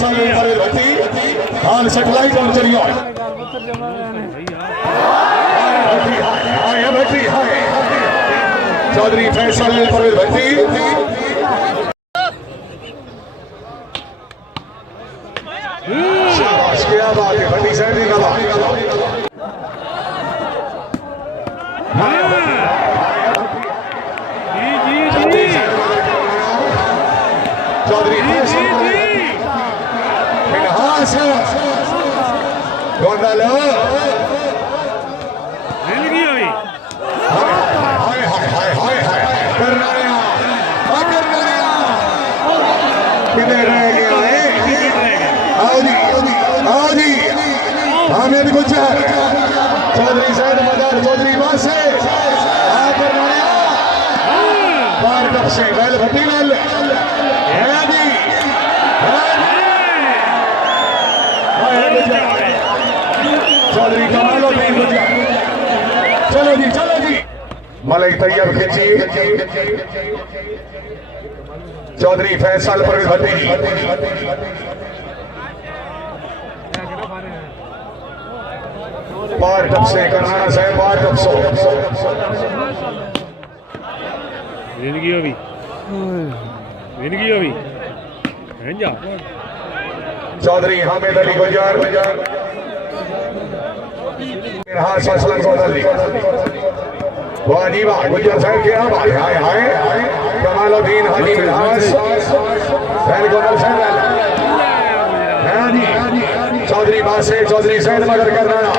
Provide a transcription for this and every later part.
फैसल बहती हाल सेटेलाइट और चलियो बहती है चौधरी फैसल बहती शाबाश क्या बात है बहती साहब ने कहा चौधरी फैसल महनास गौंदल गुज्जर चौधरी ज़ाहद मदार चौधरी बासत बार कब से बैल भट्टी वाल चौधरी कमाला गुज्जर चलो जी मलिक तैयब खिंची चौधरी फैसल पर भट्टी बार टप से करनाना साहब बार टप सो जिंदगी अभी हैं जा चौधरी हामिद अली गुजर हाँ ससलन गौंदल वाह जी वाह गुजर साहब क्या बात हाय हाय कमालुद्दीन हाजी महनास गौंदल साहब हाँ जी चौधरी बासत चौधरी ज़ाहद मगर करनाना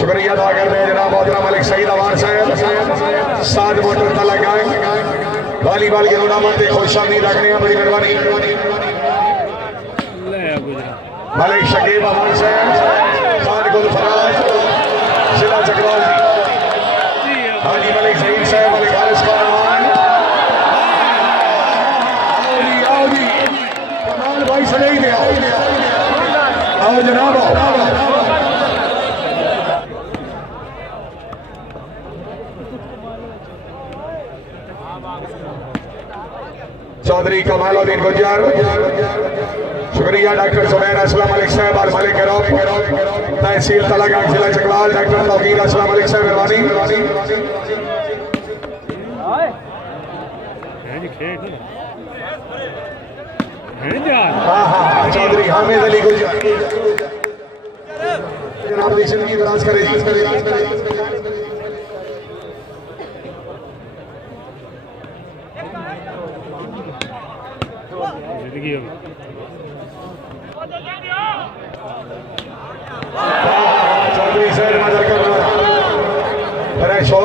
शुक्रिया अदा करते हैं जनाब मोहतरम मलिक सईद अवार साहब साथ मोटर तला गाय वॉलीबॉल के टूर्नामेंट में खुशाब नहीं रखने हैं बड़ी मेहरबानी मलिक शकीब अवार साहब खान गुल फराज जिला चकवाल हाजी मलिक सईद साहब मलिक हारिस खान आओ जी कमाल भाई से नहीं दिया आओ जनाब चौधरी कमालुद्दीन गुज्जर शुक्रिया डॉक्टर जुबैर अस्सलाम अलैकुम साहब और मलिक गिरोह तहसील तलागांव जिला चकवाल डॉक्टर तौकीर अस्सलाम अलैकुम साहब मेहरबानी हाँ चौधरी हामिद अली गुज्जर जनाब की जिंदगी दराज करे जिंदगी अभी चौधरी ज़ाहद मदर करना फ्रेश हो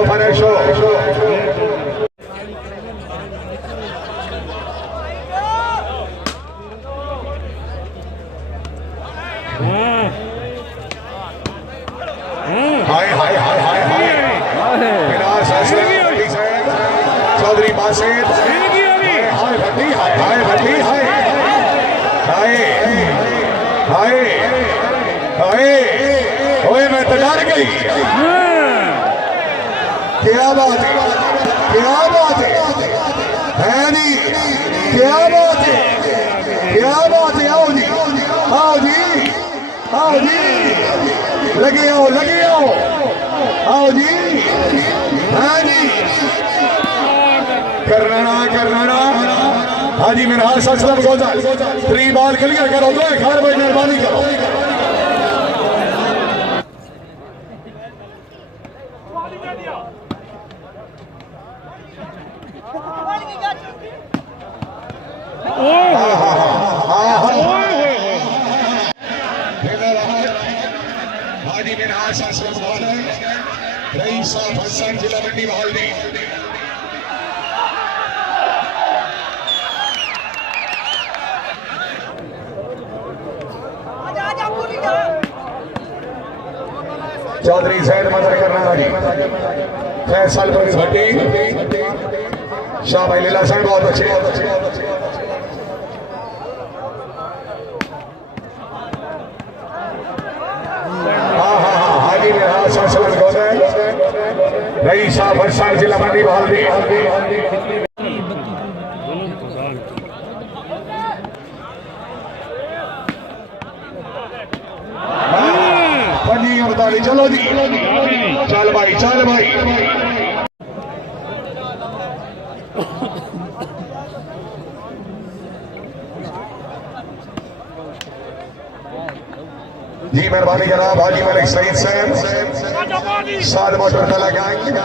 चौधरी बासत हाय भट्टी हाय ओए मैं तो डर गई क्या बात है है नहीं क्या बात है आओ जी लगे आओ आओ जी हाँ जी करनाना हाजी महनास असलम गौंदल 3 बॉल क्लियर करो 2 खार भाई मेहरबानी करो हाजी महनास असलम गौंदल रईस हसन जिला मंडी बहाली चौधरी ज़ाहद मदर करनाना जी फैसल भट्टी शाह भाई लीला साहब बहुत अच्छे हाजी महनास असलम गौंदल रईस चौधरी साहब हरसाल जिला मंडी बहाली चलो जी चल भाई चल भाई जी मेहरबानी जनाब हाजी मलिक सईद साहब साद मोटर तला गैंग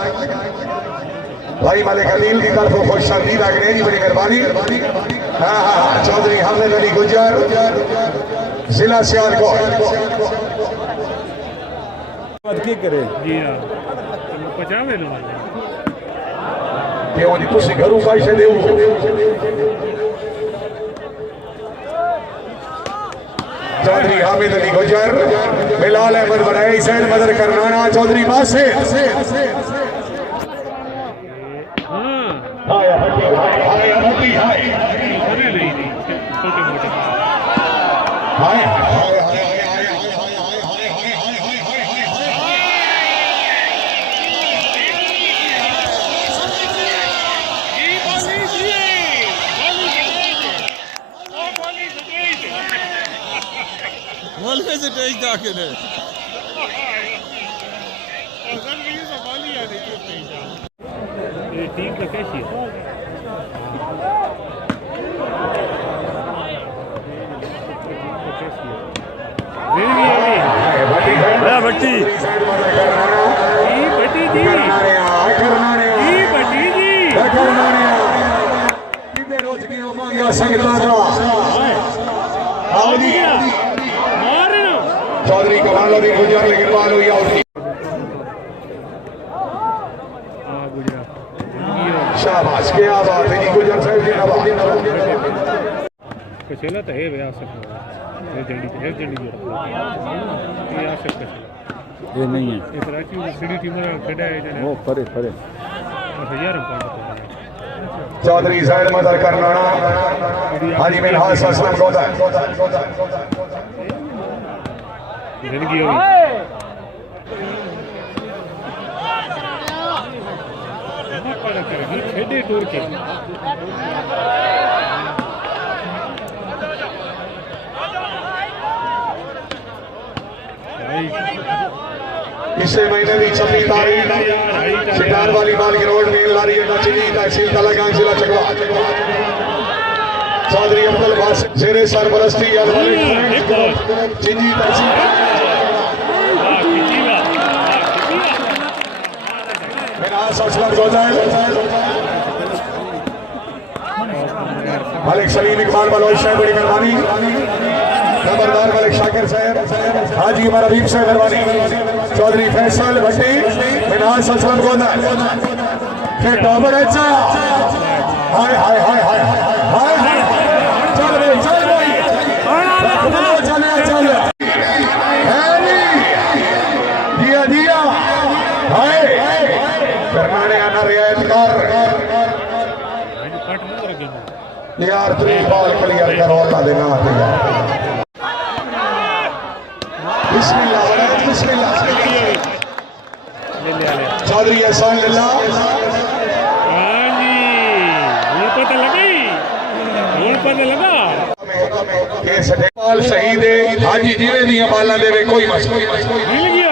भाई मलिक अलील की तरफ खुश आमदीद आगने जी बड़ी मेहरबानी हाँ चौधरी हामिद अली गुजर जिला सियालकोट की करे जी हाँ 50 लो क्यों जी तुसी घरों पैसे देओ चौधरी हामिद अली गुजर बिलाल अहमद बनाई सैद मदर करनाना चौधरी बासित से टेज जाके ने ये टीम का कैसी है भट्टी भट्टी जी भट्टी जी चौधरी कमाला दी गुजर लेकिन बाल हुई और शाबाश क्या बात है जी गुजर साहब जी कचेला तो है भैया जल्दी ये आ सकता है ये नहीं है एक रांची में सीडी टीम में खड़ा है वो परे परे 1000 रुपए चौधरी ज़ाहिद मदर करनाना हाजी महनास असलम गौंदल जिंदगी होगी खेडे टूर के इसे महीने की 26 तारीख शिकार वाली बाल की रोड में लारी चिली तहसील कलागांव जिला चकवा चौधरी अब्दुल बासित जेरे सरपरस्ती चिंजी तहसील मलिक सलीम इकबाल बलोच साहब बड़ी मेहरबानी खबरदार मलिक शाकिर साहब हाजी उमर हबीब साहब मेहरबानी चौधरी फैसल भट्टी महनास असलम गौंदल के टॉपर अच्छा हाय हाय हाय हाय हाय हाय चल रे चल भाई चले चल दिया दिया हाय करनाने आना रियायत कर यार तू बॉल क्लियर कर और ना देना यार बिस्मिल्लाह बिस्मिल्लाह चौधरी एहसान लिल्ला हां जी पता लगा के सटे बॉल शहीद है हाजी जिवे दी बालां देवे कोई मसला मिल गया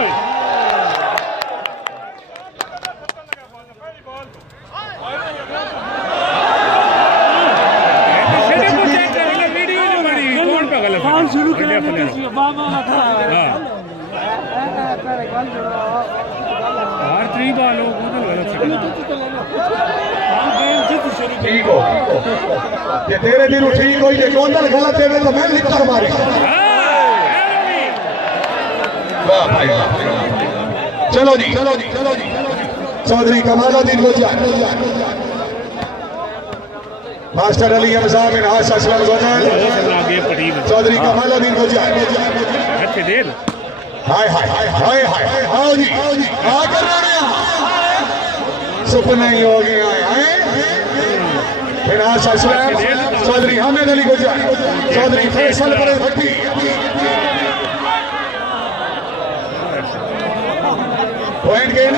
शुरू कर हर थ्री बॉल ठीक हो ये तेरे दिल ठीक हो ये गोंदल गलत है तो मैं लिख कर मारी वाह भाई वाह चलो जी चौधरी कमाला दिन गुजर मास्टर अली हमजा महनास असलम गौंदल चौधरी कमाला दिन गुजर हाय हाय हाय हाय हाय आओ जी आ कर सपना ही हो गया है महनास असलम चौधरी हामिद अली गुजर चौधरी फैसल पर भट्टी पॉइंट गेंद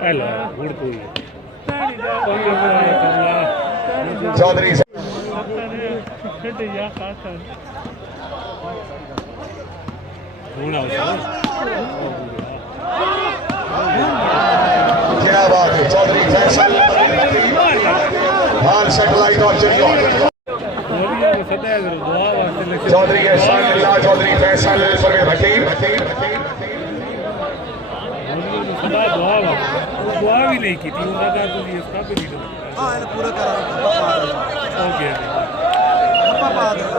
हेलो गुड़ कोई चौधरी क्या बात है चौधरी फैसल हाल सेटेलाइट और चलियो चौधरी एहसान अल्लाह चौधरी फैसल भट्टी दुआ भी नहीं की थी उसका भी नहीं पूरा करा